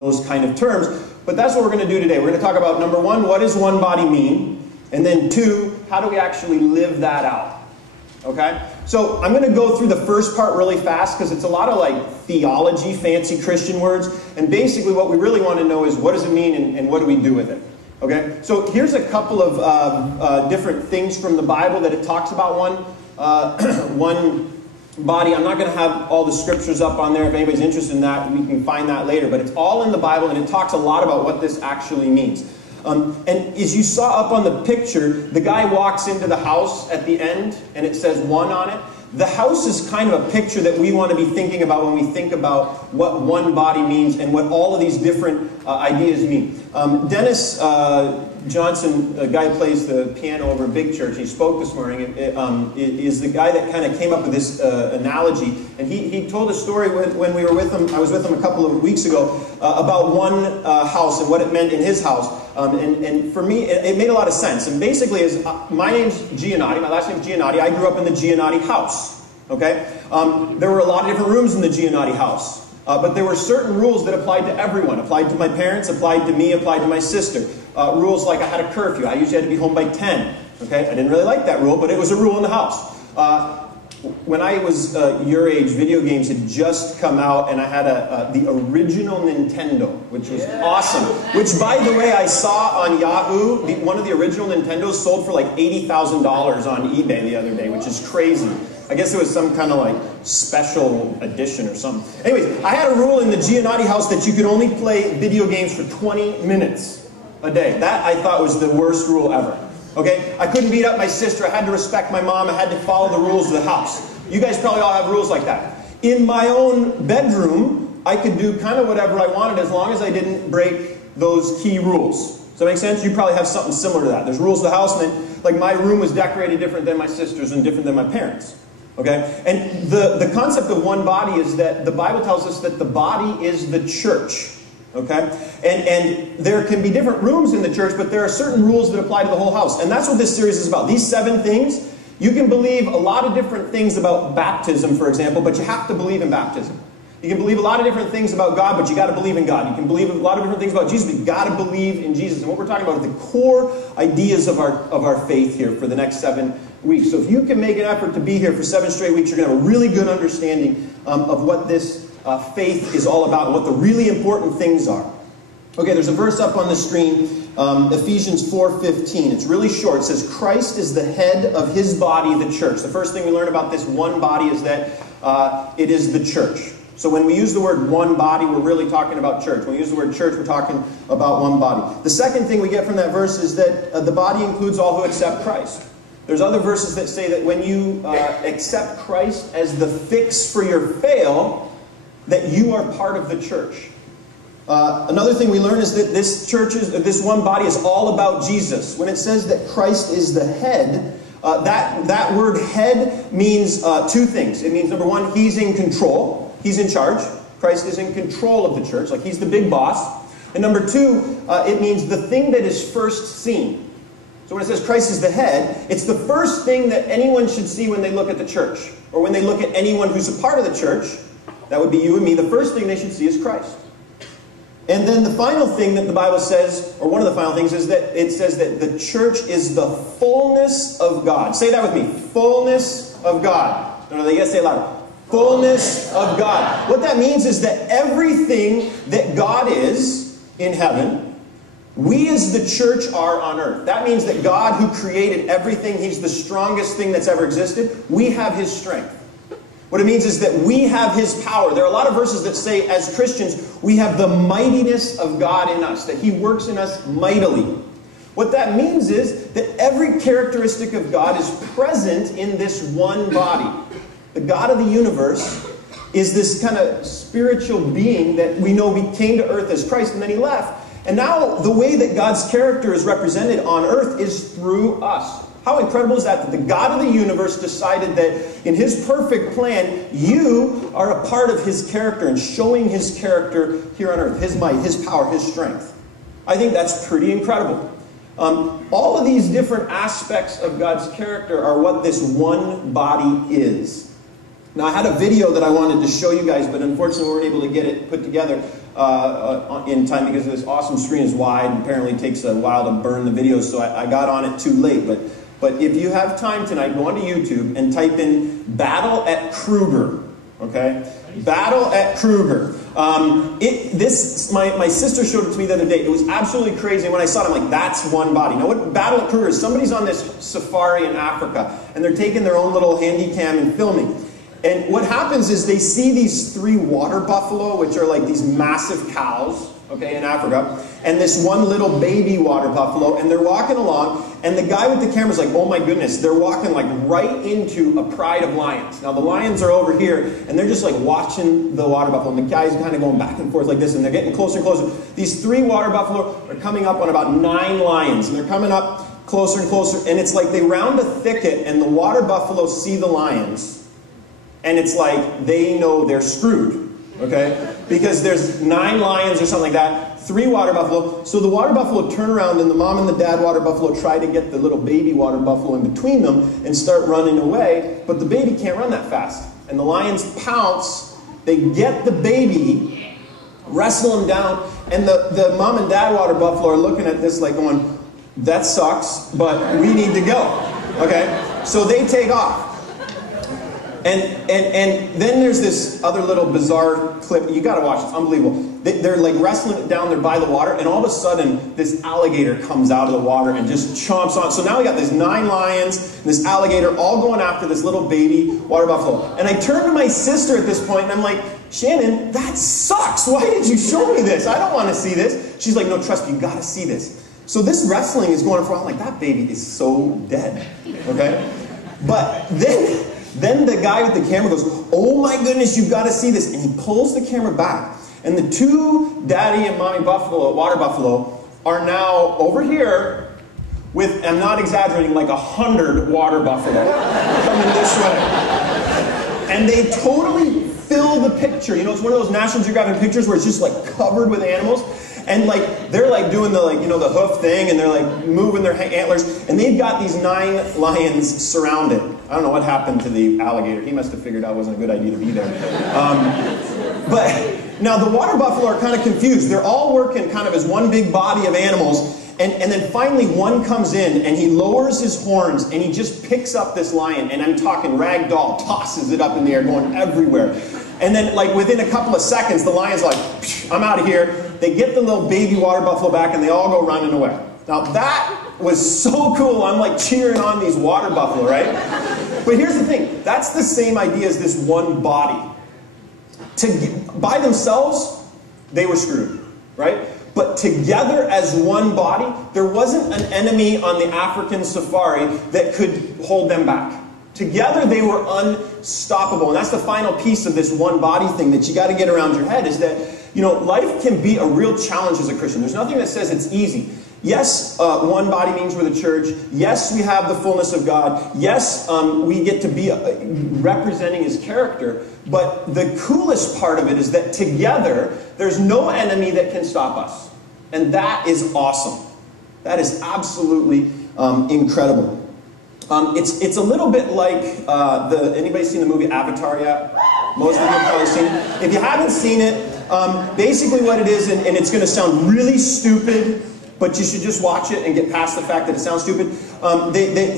those kind of terms. But that's what we're going to do today. We're going to talk about, number one, what does one body mean? And then two, how do we actually live that out? Okay? So I'm going to go through the first part really fast because it's a lot of like theology, fancy Christian words. And basically what we really want to know is what does it mean and what do we do with it? Okay? So here's a couple of different things from the Bible that it talks about one body. I'm not going to have all the scriptures up on there. If anybody's interested in that, we can find that later. But it's all in the Bible, and it talks a lot about what this actually means. And as you saw up on the picture, the guy walks into the house at the end, and it says one on it. The house is kind of a picture that we want to be thinking about when we think about what one body means and what all of these different ideas mean. Dennis Johnson, a guy who plays the piano over at Big Church, he spoke this morning, is the guy that kind of came up with this analogy. And he told a story when we were with him, I was with him a couple of weeks ago, about one house and what it meant in his house. And for me, it made a lot of sense. And basically, my name's Giannotti, my last name's Giannotti. I grew up in the Giannotti house. Okay? There were a lot of different rooms in the Giannotti house. But there were certain rules that applied to everyone. Applied to my parents, applied to me, applied to my sister. Rules like I had a curfew. I usually had to be home by 10. Okay? I didn't really like that rule, but it was a rule in the house. When I was your age, video games had just come out, and I had the original Nintendo, which was awesome. Which, by the way, I saw on Yahoo, one of the original Nintendos sold for like $80,000 on eBay the other day, which is crazy. I guess it was some kind of like special edition or something. Anyways, I had a rule in the Giannotti house that you could only play video games for 20 minutes a day. That I thought was the worst rule ever. Okay? I couldn't beat up my sister. I had to respect my mom. I had to follow the rules of the house. You guys probably all have rules like that. In my own bedroom, I could do kind of whatever I wanted as long as I didn't break those key rules. Does that make sense? You probably have something similar to that. There's rules of the house, and then like my room was decorated different than my sister's and different than my parents'. Okay? And the concept of one body is that the Bible tells us that the body is the church. Okay? And there can be different rooms in the church, but there are certain rules that apply to the whole house. And that's what this series is about. These 7 things, you can believe a lot of different things about baptism, for example, but you have to believe in baptism. You can believe a lot of different things about God, but you got to believe in God. You can believe a lot of different things about Jesus, but you got to believe in Jesus. And what we're talking about are the core ideas of our faith here for the next 7 weeks. So if you can make an effort to be here for 7 straight weeks, you're going to have a really good understanding of what this faith is all about and what the really important things are. Okay, there's a verse up on the screen, Ephesians 4:15. It's really short. It says, Christ is the head of his body, the church. The first thing we learn about this one body is that it is the church. So when we use the word one body, we're really talking about church. When we use the word church, we're talking about one body. The second thing we get from that verse is that the body includes all who accept Christ. There's other verses that say that when you accept Christ as the fix for your fail, that you are part of the church. Another thing we learn is that this one body is all about Jesus. When it says that Christ is the head, that word head means 2 things. It means, number one, he's in control. He's in charge. Christ is in control of the church, like he's the big boss. And number 2, it means the thing that is first seen. So when it says Christ is the head, it's the first thing that anyone should see when they look at the church, or when they look at anyone who's a part of the church. That would be you and me. The first thing they should see is Christ. And then the final thing that the Bible says, or one of the final things, is that it says that the church is the fullness of God. Say that with me. Fullness of God. No, you gotta say it louder. Fullness of God. What that means is that everything that God is in heaven, we as the church are on earth. That means that God, who created everything, he's the strongest thing that's ever existed. We have his strength. What it means is that we have his power. There are a lot of verses that say, as Christians, we have the mightiness of God in us, that he works in us mightily. What that means is that every characteristic of God is present in this one body. The God of the universe is this kind of spiritual being that we know he came to earth as Christ and then he left. And now the way that God's character is represented on earth is through us. How incredible is that the God of the universe decided that in his perfect plan, you are a part of his character and showing his character here on earth, his might, his power, his strength. I think that's pretty incredible. All of these different aspects of God's character are what this one body is. Now, I had a video that I wanted to show you guys, but unfortunately we weren't able to get it put together. in time because this awesome screen is wide, and apparently it takes a while to burn the videos, so I got on it too late. But if you have time tonight, go onto YouTube and type in Battle at Kruger. Okay? Battle at Kruger. My sister showed it to me the other day. It was absolutely crazy. When I saw it, I'm like, that's one body. Now, what Battle at Kruger is, somebody's on this safari in Africa, and they're taking their own little handy cam and filming. And what happens is they see these 3 water buffalo, which are like these massive cows, okay, in Africa, and this one little baby water buffalo, and they're walking along, and the guy with the camera's like, oh my goodness, they're walking like right into a pride of lions. Now the lions are over here, and they're just like watching the water buffalo, and the guy's kind of going back and forth like this, and they're getting closer and closer. These 3 water buffalo are coming up on about 9 lions, and they're coming up closer and closer, and it's like they round a thicket, and the water buffalo see the lions, and it's like they know they're screwed, okay? Because there's 9 lions or something like that, 3 water buffalo. So the water buffalo turn around, and the mom and the dad water buffalo try to get the little baby water buffalo in between them and start running away, but the baby can't run that fast. And the lions pounce, they get the baby, wrestle him down, and the mom and dad water buffalo are looking at this like going, that sucks, but we need to go, okay? So they take off. And then there's this other little bizarre clip. You got to watch it. It's unbelievable. They're like wrestling it down there by the water, and all of a sudden this alligator comes out of the water and just chomps on. So now we got these 9 lions and this alligator all going after this little baby water buffalo. And I turn to my sister at this point, and I'm like, Shannon, that sucks. Why did you show me this? I don't want to see this. She's like, no, trust me, you got to see this. So this wrestling is going on for a while. I'm like, that baby is so dead. Okay? But then the guy with the camera goes, oh my goodness, you've got to see this. And he pulls the camera back. And the 2 daddy and mommy buffalo, water buffalo, are now over here with, I'm not exaggerating, like 100 water buffalo coming this way. And they totally fill the picture. You know, it's one of those National Geographic pictures where it's just like covered with animals. And like, they're like doing the, like, you know, the hoof thing, and they're like moving their antlers. And they've got these 9 lions surrounded. I don't know what happened to the alligator. He must have figured out it wasn't a good idea to be there. But now the water buffalo are kind of confused. They're all working kind of as one big body of animals. And then finally one comes in, and he lowers his horns, and he just picks up this lion. And I'm talking ragdoll, tosses it up in the air, going everywhere. And then like within a couple of seconds, the lion's like, I'm out of here. They get the little baby water buffalo back, and they all go running away. Now that was so cool. I'm like cheering on these water buffalo, right? But here's the thing. That's the same idea as this one body. By themselves, they were screwed, right? But together as one body, there wasn't an enemy on the African safari that could hold them back. Together they were unstoppable. And that's the final piece of this one body thing that you got to get around your head, is that, you know, life can be a real challenge as a Christian. There's nothing that says it's easy. Yes, one body means we're the church. Yes, we have the fullness of God. Yes, we get to be representing His character. But the coolest part of it is that together, there's no enemy that can stop us. And that is awesome. That is absolutely incredible. It's a little bit like, anybody seen the movie Avatar yet? Most of you have probably seen it. If you haven't seen it, basically what it is, and it's going to sound really stupid, but you should just watch it and get past the fact that it sounds stupid.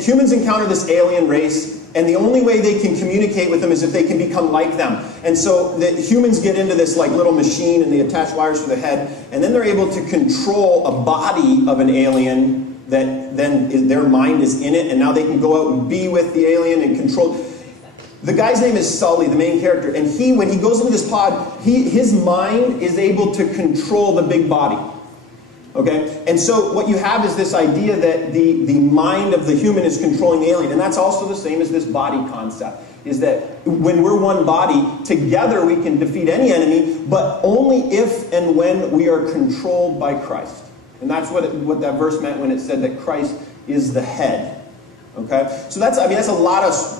Humans encounter this alien race, and the only way they can communicate with them is if they can become like them. And so the humans get into this like little machine, and they attach wires to their head, and then they're able to control a body of an alien that then their mind is in it, and now they can go out and be with the alien and control. The guy's name is Sully, the main character, and when he goes into this pod, his mind is able to control the big body. Okay? And so what you have is this idea that the mind of the human is controlling the alien. And that's also the same as this body concept. Is that when we're one body, together we can defeat any enemy, but only if and when we are controlled by Christ. And that's what that verse meant when it said that Christ is the head. Okay? So that's a lot of,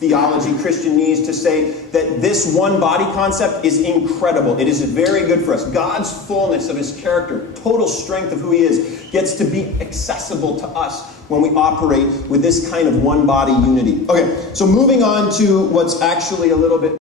theology Christian needs to say that this one body concept is incredible. It is very good for us. God's fullness of His character, total strength of who He is, gets to be accessible to us when we operate with this kind of one body unity. Okay, so moving on to what's actually a little bit